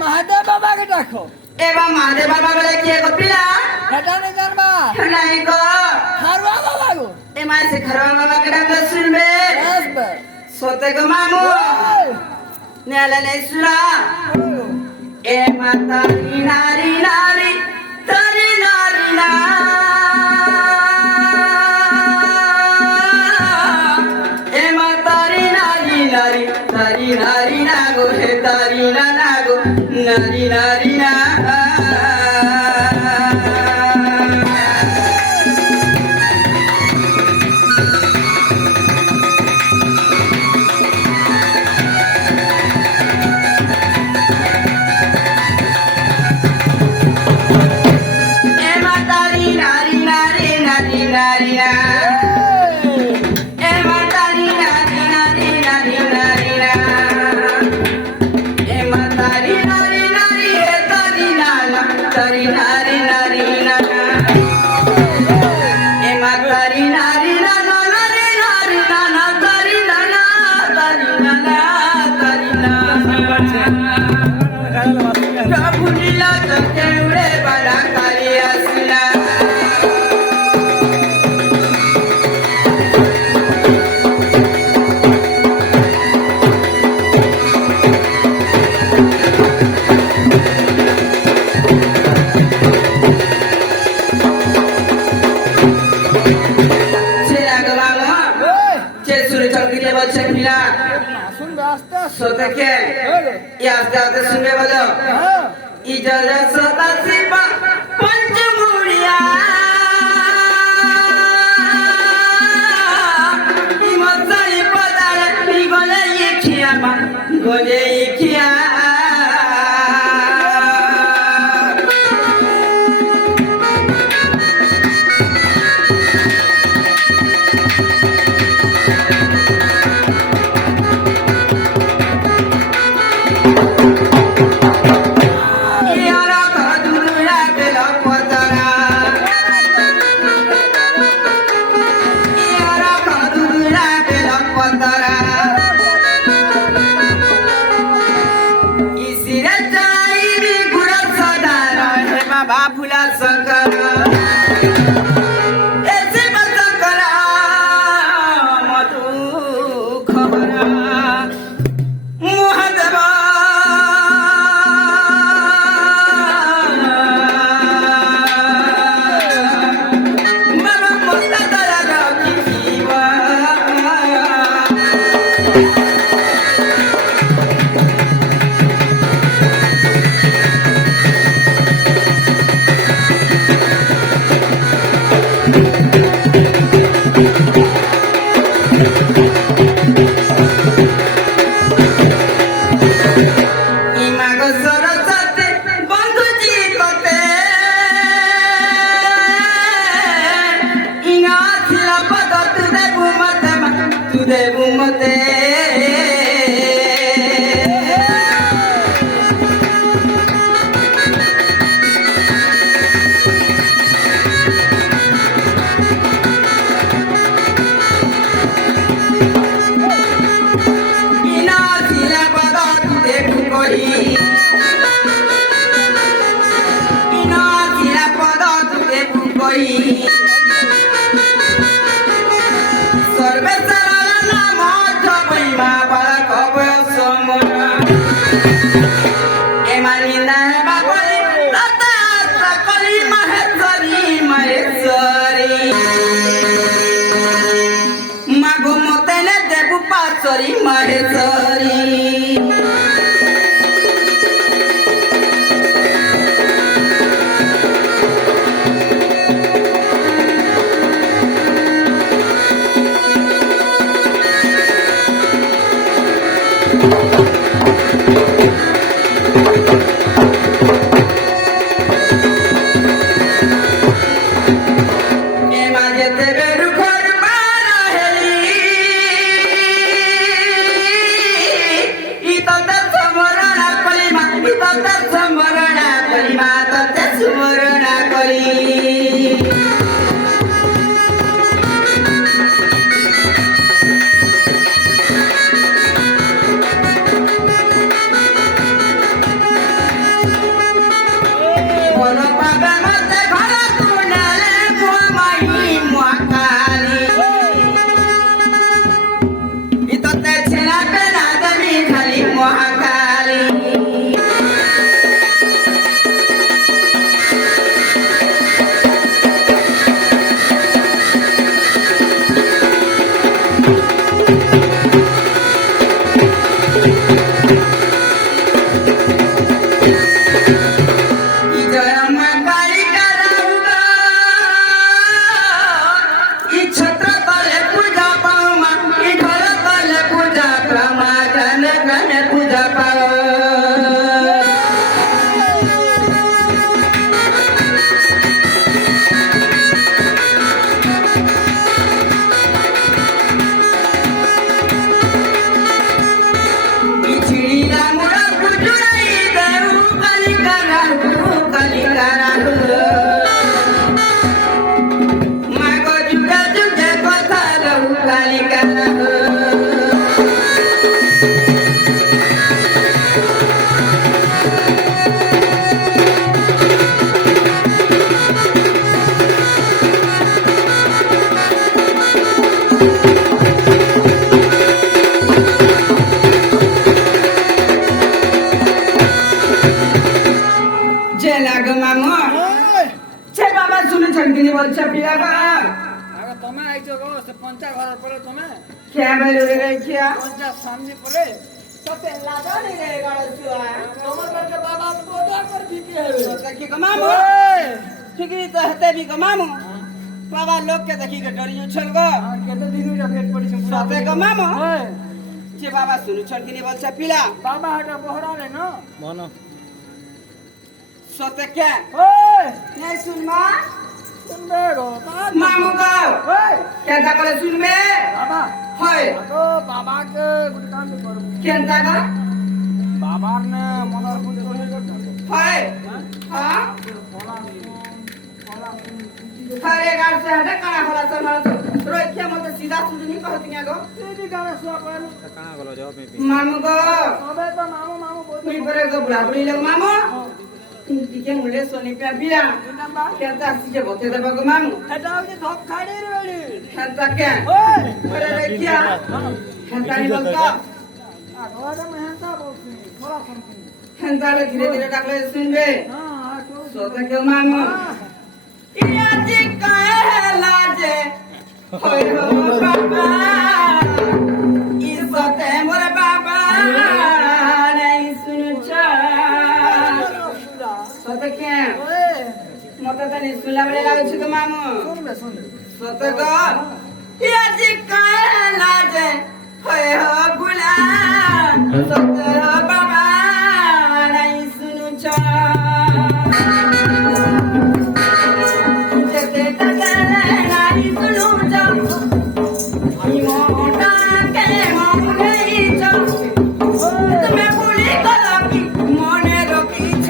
महादेव बाबा के डाको एवं महादेव बाबा बोले कि एक पिला हटा नहीं करबा नहीं को खरवा बाबा को ए मां से खरवा बाबा के डाक सुन बे बस सोते को मामू नेला ने सुरा ए माता नारी नारी तारी नारी ना ए माता नारी नारी तारी नारी ना गो हे तारी ना गो नारी नारी ना শুন আস্তে আস্তে সতকে বলো আস্তে আস্তে শুনবে বলো হ্যাঁ ইজল সতা শিবা পঞ্চমুড়িয়া ইমসাই পদারে গলে ইখিয়া মা গলে ইখিয়া बाबूला शंकर ऐसे बसंकर मधु खबर मुहदबा बाबा मोस्ता दरा की जीवा ইমাগ সরস্বতী বন্ধুজি কতে ইঙা ছিল পদ তুদে বুমতে ইনা ছিল পদ তুদে বুকরি ইনা ছিল পদ তুদে বুকরি সর্বে সরল নাম জপইমা বড় কবয় সমরা এমালিনা বাবলি লতা সকলি মহেশ্বরী মহেশ্বরী মাগো মতেনে দেবু পাচরি মহেশ্বরী মাঝেতে বেরু ঘর পারা হেলি ইততে সমরণা কলিমা ইততে সমরণা কলিমা ততে সুমরণা কলি বন পাবে মতে ঘর কুনালে মুয়া মাই মুয়া কালি ইততে ছেলা পেনা দেবী খালি মহাকালী জয় মা কালিকা রাউদা ই ছত্র তলে পূজা পাও মা ই ঘর তলে পূজা প্রামা গান গানে পূজা পাও ই পঞ্চা সামনে পরে সতে লাজানি রে গড়ছুয়া তোমার বেটা বাবা পোদা কর দিতে হবে সতে কি কমামু ঠিকই তো হতে भी কমামু বাবা লোক के देखी के डरी उछल गो কেতে দিন পেট পড়িছে সতে কমামু হ্যাঁ যে বাবা শুনু ছড়কিনি বলছে পিলা বাবা হাটা বহরা রে না মনো সতে কে ওই নাই শুনমা শুনবে গো কাজ মামু গো ওই কেনতা করে শুনবে বাবা হয় তো বাবাকে গুড কাম করব কেনতা করে বাবার নে মনার পুজো করে হয় হ্যাঁ अरे गाड़ से हटा काना खोला सर मार रोज के मत सीधा सुनी कहती गो এই গানা সোয়াল কানা গলো জবাব মে मामू गो তবে তো মামু মামু বলতে तुई परे गो बुढ़ा बुढ़ी लोग मामू টিকে মুলে সোনি पे बिया নাম্বার केनता सीजे बोते दे गो मामू এটা হচ্ছে ধপ খাড়ি রে বেড়ি केनता के ওই अरे रे क्या केनता नहीं बोलता আগোটা মেহনতা বলছি थोड़ा समथिंग केनता ले धीरे धीरे डाकले सुनबे हां तो सोते के मामू इया जी काहे लाजे होय हो बाबा इज्जत है मोर बाबा नहीं सुनचा सत के ওই मते त नहीं सुनला बले लागै छ त मामू শুনবে শুনবে सत ग इया जी काहे लाजे होय हो गुला सत हो बाबा नहीं सुनचा जते तक नहीं सुनचा मोटा के मन गई छ তুমি ভুলি গলা কি মনে রকিছ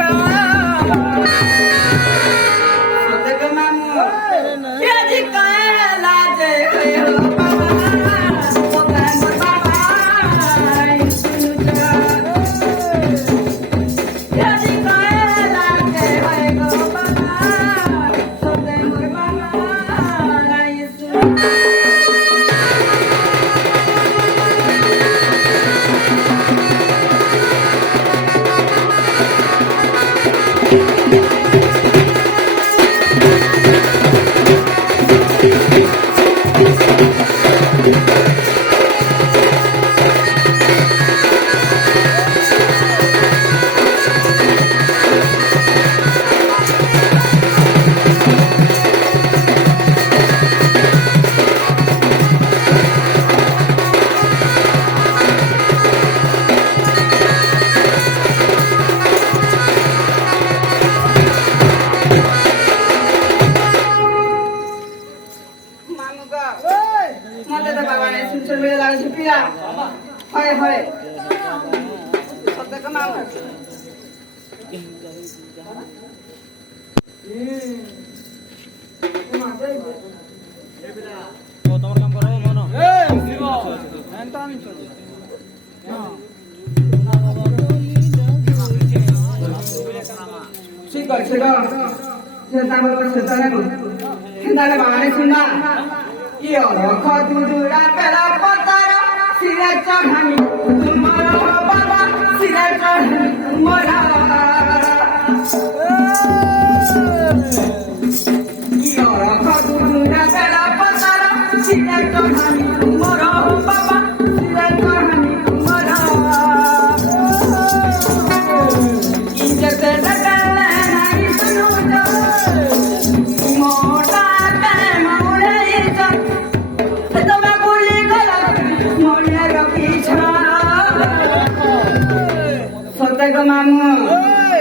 সতক মামু ইয়াদি কালা যে হো বাবা সতক মোর বাবা সুনুজা ইয়াদি কালা যে হো বাবা সতক মোর বাবা সুনুজা मामू गो ওই मते त बाबा ने सुनसन बेला लागै छ पिला হয় হয় सतक मामू ও তোমার কাম করো মনো এই শিব এন্টা নি চল হ্যাঁ ঠিক আছে গো যে তাঙ্গল করে সেতানে গো হিন্দালে বাবা ने सुनना ইয়ো রখ দুদুরা পেলা পতার সিরে চঢ়ানি তোমার বাবা সিরে চঢ়ানি তোমার ইয়ো রখ দুদুরা পেলা পতার সিরে চঢ়ানি তোমার বাবা সিরে চঢ়ানি তোমার इज्जत लगाना नहीं सुनूंगा मोटा पे मौले इज्जत तो मैं बोली गलत मोले रखी छा सत्य का मामू